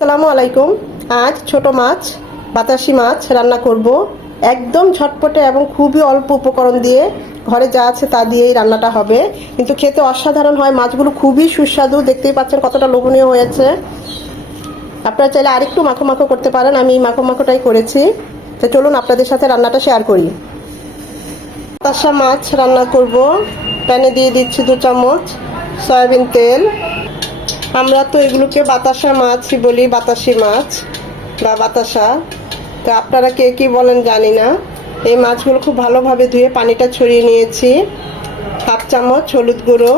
আসসালামু আলাইকুম। আজ ছোট মাছ, বাতাসি মাছ রান্না করব। একদম ঝটপটে এবং খুবই অল্প উপকরণ দিয়ে ঘরে যা আছে তা দিয়েই রান্নাটা হবে। কিন্তু খেতে অসাধারণ হয়, মাছগুলো খুবই সুস্বাদু। দেখতেই পাচ্ছেন কতটা লোভনীয় হয়েছে। আপনারা চাইলে আরেকটু মাখো মাখো করতে পারেন, আমি এই মাখো মাখোটাই করেছি। তো চলুন আপনাদের সাথে রান্নাটা শেয়ার করি। বাতাসা মাছ রান্না করব। প্যানে দিয়ে দিচ্ছি দু চামচ সয়াবিন তেল। আমরা তো এগুলোকে বাতাসা মাছই বলি, বাতাসি মাছ বা বাতাসা। তো আপনারা কে কি বলেন জানি না। এই মাছগুলো খুব ভালোভাবে ধুয়ে পানিটা ছড়িয়ে নিয়েছি। হাফ চামচ হলুদ গুঁড়ো,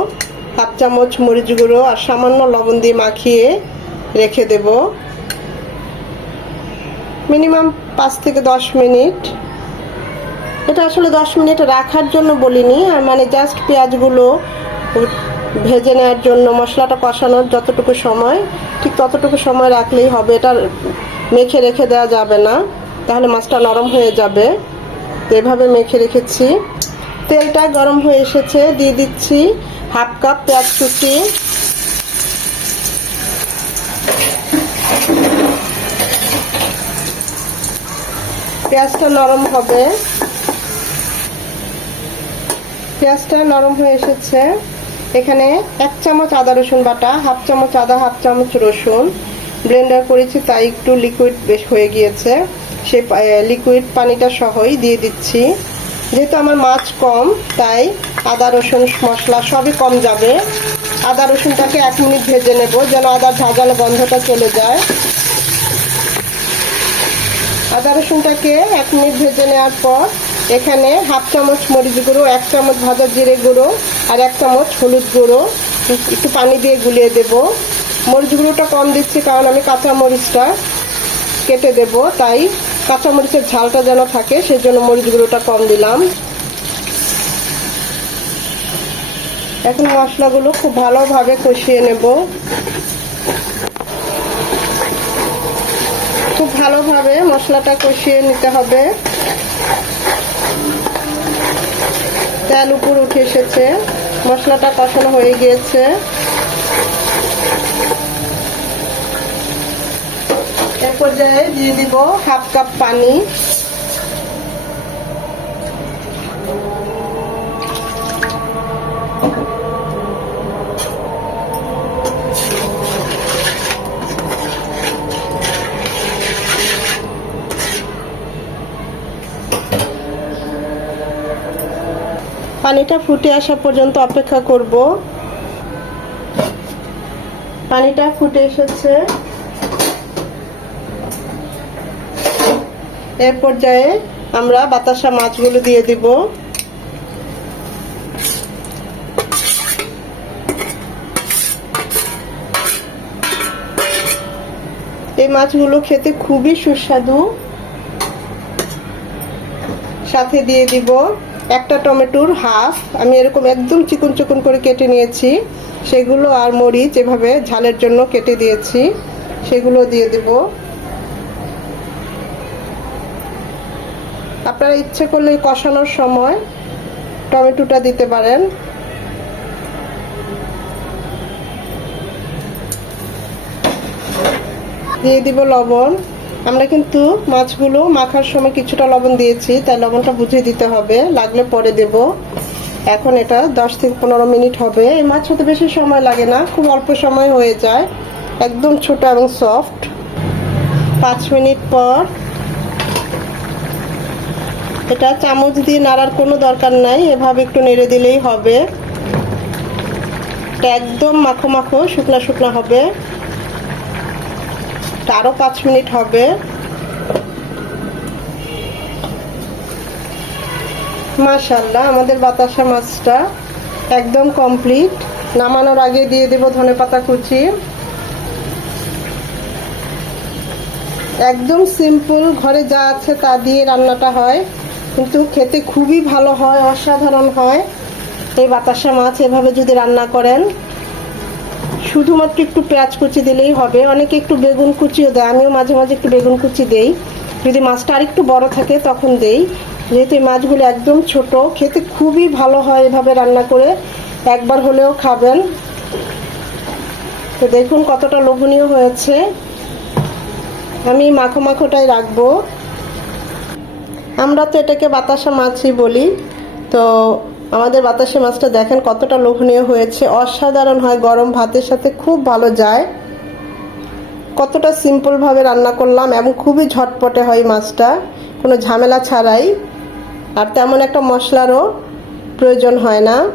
হাফ চামচ মরিচ গুঁড়ো আর সামান্য লবণ দিয়ে মাখিয়ে রেখে দেব। মিনিমাম পাঁচ থেকে দশ মিনিট। এটা আসলে দশ মিনিট রাখার জন্য বলিনি, আর মানে জাস্ট পেঁয়াজগুলো ভেজে নেওয়ার জন্য মশলাটা কষানোর যতটুকু সময়, ঠিক ততটুকু সময় রাখলেই হবে। এটা মেখে রেখে দেওয়া যাবে না, তাহলে মাছটা নরম হয়ে যাবে। এভাবে মেখে রেখেছি। তেলটা গরম হয়ে এসেছে, দিয়ে দিচ্ছি হাফ কাপ পেঁয়াজ কুচি। পেঁয়াজটা নরম হবে। পেঁয়াজটা নরম হয়ে এসেছে। এখানে এক চামচ আদা রসুন বাটা, হাফ চামচ আদা, হাফ চামচ রসুন। ব্লেন্ডার করেছি, তাই একটু লিকুইড বেশ হয়ে গিয়েছে। সে লিকুইড পানিটা সহই দিয়ে দিচ্ছি। যেহেতু আমার মাছ কম, তাই আদা, রসুন মশলা সবই কম যাবে। আদা, রসুনটাকে এক মিনিট ভেজে নেব, যেন আদার ঝাঁঝালো গন্ধটা চলে যায়। আদা, রসুনটাকে এক মিনিট ভেজে নেওয়ার পর এখানে হাফ চামচ মরিচ গুঁড়ো, এক চামচ ভাজা জিরে গুঁড়ো আর এক চামচ হলুদ গুঁড়ো। একটু পানি দিয়ে গুলিয়ে দেব। মরিচ গুঁড়োটা কম দিচ্ছি কারণ আমি কাঁচা মরিচটা কেটে দেব, তাই কাঁচা মরিচের ঝালটা যেন থাকে সেই জন্য মরিচ গুঁড়োটা কম দিলাম। এখন মশলাগুলো খুব ভালোভাবে কষিয়ে নেব। খুব ভালোভাবে মশলাটা কষিয়ে নিতে হবে। তেল উপর উঠে এসেছে। মশলাটা কষানো হয়ে গিয়েছে। এর পর্যায়ে দিয়ে দিব হাফ কাপ পানি। পানিটা ফুটে আসা পর্যন্ত অপেক্ষা করব। পানিটা ফুটে এসেছে। এর পর্যায়ে আমরা বাতাসা মাছগুলো দিয়ে দিব। এই মাছগুলো খেতে খুবই সুস্বাদু। সাথে দিয়ে দিব। একটা টমেটোর হাফ, আমি এরকম একদম চিকন চিকন করে কেটে নিয়েছি। সেগুলো আর মরিচ এভাবে ঝালের জন্য কেটে দিয়েছি। সেগুলো দিয়ে দেব। আপনারা ইচ্ছে করলে কষানোর সময় টমেটোটা দিতে পারেন। দিয়ে দিব লবণ। আমরা কিন্তু মাছগুলো মাখার সময় কিছুটা লবণ দিয়েছি, তাই লবণটা বুঝিয়ে দিতে হবে। লাগলে পরে দেব। এখন এটা দশ থেকে পনেরো মিনিট হবে। এই মাছ হতে বেশি সময় লাগে না, খুব অল্প সময় হয়ে যায়। একদম ছোট এবং সফট। পাঁচ মিনিট পর এটা চামচ দিয়ে নাড়ার কোনো দরকার নাই, এভাবে একটু নেড়ে দিলেই হবে। এটা একদম মাখো মাখো, শুকনা শুকনা হবে। আরও পাঁচ মিনিট হবে। মাশাল্লাহ আমাদের বাতাসা মাছটা একদম কমপ্লিট। নামানোর আগে দিয়ে দেব ধনে পাতা কুচি। একদম সিম্পল, ঘরে যা আছে তা দিয়ে রান্নাটা হয়। কিন্তু খেতে খুবই ভালো হয়, অসাধারণ হয়। এই বাতাসা মাছ এভাবে যদি রান্না করেন শুধুমাত্র একটু পেঁয়াজ কুচি দিলেই হবে। অনেকে একটু বেগুন কুচিও দেয়। আমিও মাঝে মাঝে একটু বেগুন কুচি দেই। যদি মাছটা আরেকটু বড় থাকে তখন দেই। যেহেতু এই মাছগুলো একদম ছোট, খেতে খুবই ভালো হয় এভাবে রান্না করে। একবার হলেও খাবেন। তো দেখুন কতটা লোভনীয় হয়েছে। আমি মাখো মাখোটাই রাখব। আমরা তো এটাকে বাতাসা মাছই বলি। তো আমাদের বাতাসে মাছটা দেখেন কতটা লোভনীয় হয়েছে। অসাধারণ হয়, গরম ভাতের সাথে খুব ভালো যায়। কতটা সিম্পলভাবে রান্না করলাম এবং খুবই ঝটপটে হয় মাছটা। কোনো ঝামেলা ছাড়াই। আর তেমন একটা মশলারও প্রয়োজন হয় না।